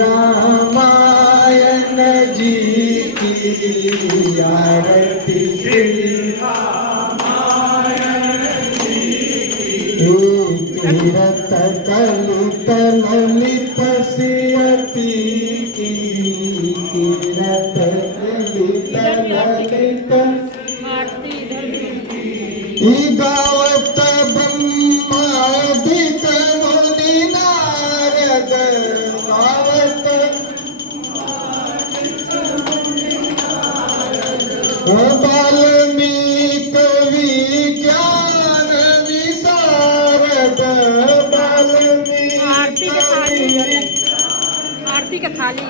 रामायण जी की आरती तीरथ कलित ललित सियति की तीरथ कलित ललित गावत ब्रह्मादिक मुनि नारद गावत वाल्मीकि विज्ञान विशारद आरती का थाली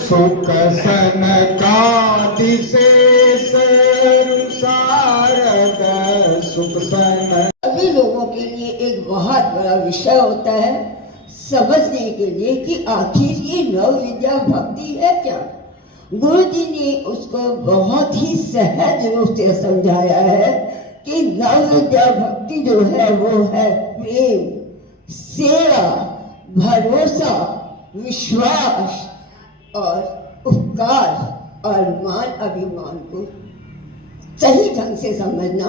सुख सनकादि शेष सारद सुख सन। सभी लोगों के लिए एक बहुत बड़ा विषय होता है समझने के लिए कि आखिर ये नव विद्या भक्ति है क्या। गुरु जी ने उसको बहुत ही सहज रूप से समझाया है कि नव विद्या भक्ति जो है वो है प्रेम, सेवा, भरोसा, विश्वास और उपकार और मान अभिमान को सही ढंग से समझना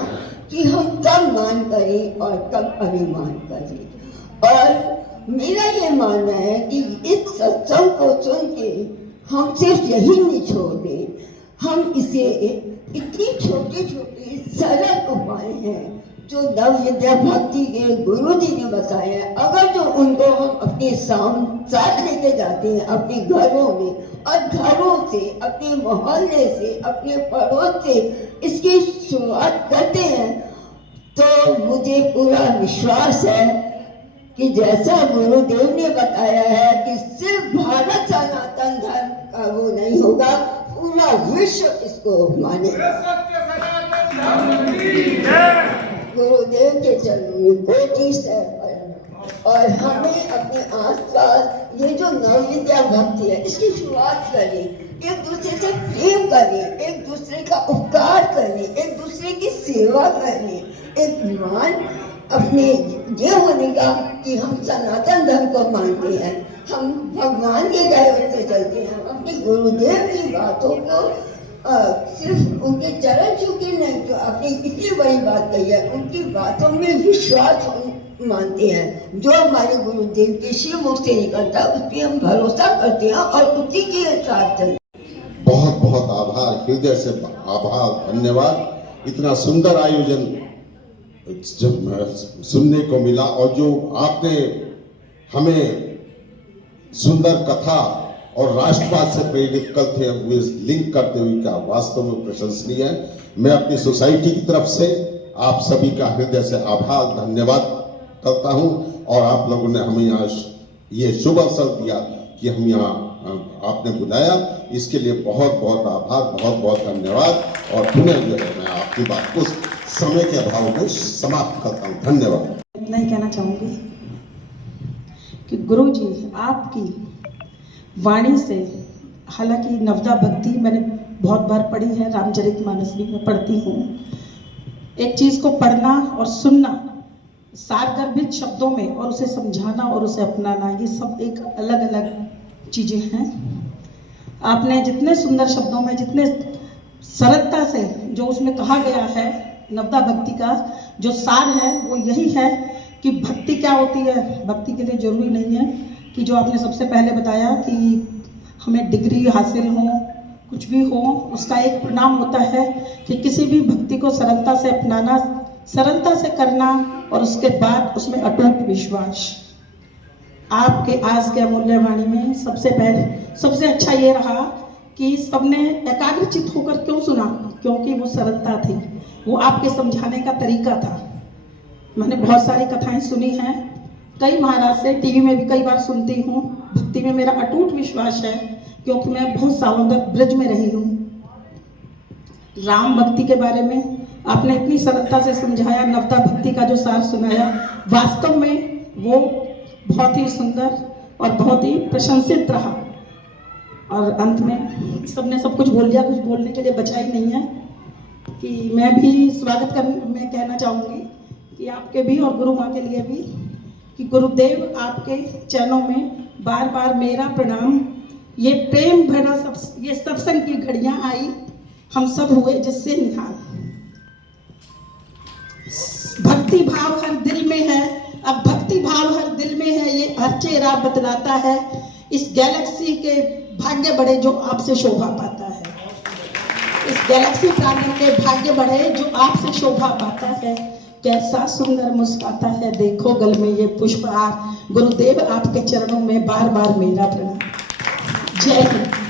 कि हम कब मान करें और कब अभिमान करें। और मेरा ये मानना है कि इस सत्संग को सुन के हम सिर्फ यही नहीं छोड़ दें, हम इसे इतनी छोटी छोटी सरल उपाय हैं जो नव विद्या भक्ति के गुरु जी ने बताए हैं, अगर जो उनको हम अपने साथ लेके जाते हैं अपने घरों में और घरों से, अपने मोहल्ले से, अपने पड़ोस से इसकी शुरुआत करते हैं तो मुझे पूरा विश्वास है कि जैसा गुरुदेव ने बताया है कि सिर्फ भारत सनातन धर्म का वो नहीं होगा, पूरा विश्व इसको मानेगा। गुरुदेव के चरणों में कोटि से और हमें अपने आसपास ये जो नव विद्या भक्ति है इसकी शुरुआत करें, एक दूसरे से प्रेम करें, एक दूसरे का उपकार करें, एक दूसरे की सेवा करें, एक मान अपने ये होने का कि हम सनातन धर्म को मानते हैं, हम भगवान के गए से चलते हैं, अपने गुरुदेव की बातों को सिर्फ उनके चरण छू के नहीं, जो आपने इतनी बड़ी बात कही है उनकी बातों में विश्वास मानते हैं। जो हमारे गुरुदेव के शिव मुख से निकलता है उस पर हम भरोसा करते हैं और उसी के साथ चलते हैं। बहुत बहुत आभार, हृदय से आभार, धन्यवाद। इतना सुंदर आयोजन जब सुनने को मिला और जो आपने हमें सुंदर कथा और राष्ट्रवाद से प्रेरित करते हुए लिंक करते हुए क्या वास्तव में प्रशंसनीय है। मैं अपनी सोसाइटी की तरफ से आप सभी का हृदय से आभार धन्यवाद करता हूं और आप लोगों ने हमें यहाँ ये शुभ अवसर दिया कि हम यहाँ आपने बुलाया, इसके लिए बहुत बहुत आभार, बहुत बहुत धन्यवाद। और पुनः जो है मैं आपकी बात को समय के अभाव में समाप्त करता हूँ। धन्यवाद। इतना ही कहना चाहूँगी कि गुरु जी आपकी वाणी से, हालांकि नवदा भक्ति मैंने बहुत बार पढ़ी है, रामचरितमानस भी मैं पढ़ती हूँ, एक चीज़ को पढ़ना और सुनना सारगर्भित शब्दों में और उसे समझाना और उसे अपनाना, ये सब एक अलग अलग चीज़ें हैं। आपने जितने सुंदर शब्दों में, जितने सरलता से जो उसमें कहा गया है, नवदा भक्ति का जो सार है वो यही है कि भक्ति क्या होती है। भक्ति के लिए जरूरी नहीं है कि जो आपने सबसे पहले बताया कि हमें डिग्री हासिल हो, कुछ भी हो, उसका एक परिणाम होता है कि किसी भी भक्ति को सरलता से अपनाना, सरलता से करना और उसके बाद उसमें अटूट विश्वास। आपके आज के अमूल्य वाणी में सबसे अच्छा ये रहा कि सबने एकाग्रचित होकर क्यों सुना, क्योंकि वो सरलता थी, वो आपके समझाने का तरीका था। मैंने बहुत सारी कथाएं सुनी हैं, कई महाराज से, टीवी में भी कई बार सुनती हूँ। भक्ति में मेरा अटूट विश्वास है क्योंकि मैं बहुत सालों तक ब्रज में रही हूँ। राम भक्ति के बारे में आपने इतनी सरलता से समझाया, नवदा भक्ति का जो सार सुनाया, वास्तव में वो बहुत ही सुंदर और बहुत ही प्रशंसित रहा। और अंत में सबने सब कुछ बोल लिया, कुछ बोलने के लिए बचा ही नहीं है कि मैं भी स्वागत में कहना चाहूँगी कि आपके भी और गुरु माँ के लिए भी कि गुरुदेव आपके चरणों में बार बार मेरा प्रणाम। ये प्रेम भरा सब ये सत्संग की घड़ियां आई, हम सब हुए जिससे निहाल। भक्ति भाव हर दिल में है, अब भक्ति भाव हर दिल में है, ये हर चेहरा बतलाता है। इस गैलेक्सी के भाग्य बढ़े जो आपसे शोभा पाता है। इस गैलेक्सी प्रांगण के भाग्य बढ़े जो आपसे शोभा पाता है। कैसा सुंदर मुस्काता है, देखो गल में ये पुष्पहार। गुरुदेव आपके चरणों में बार बार मेरा प्रणाम। जय हिंद।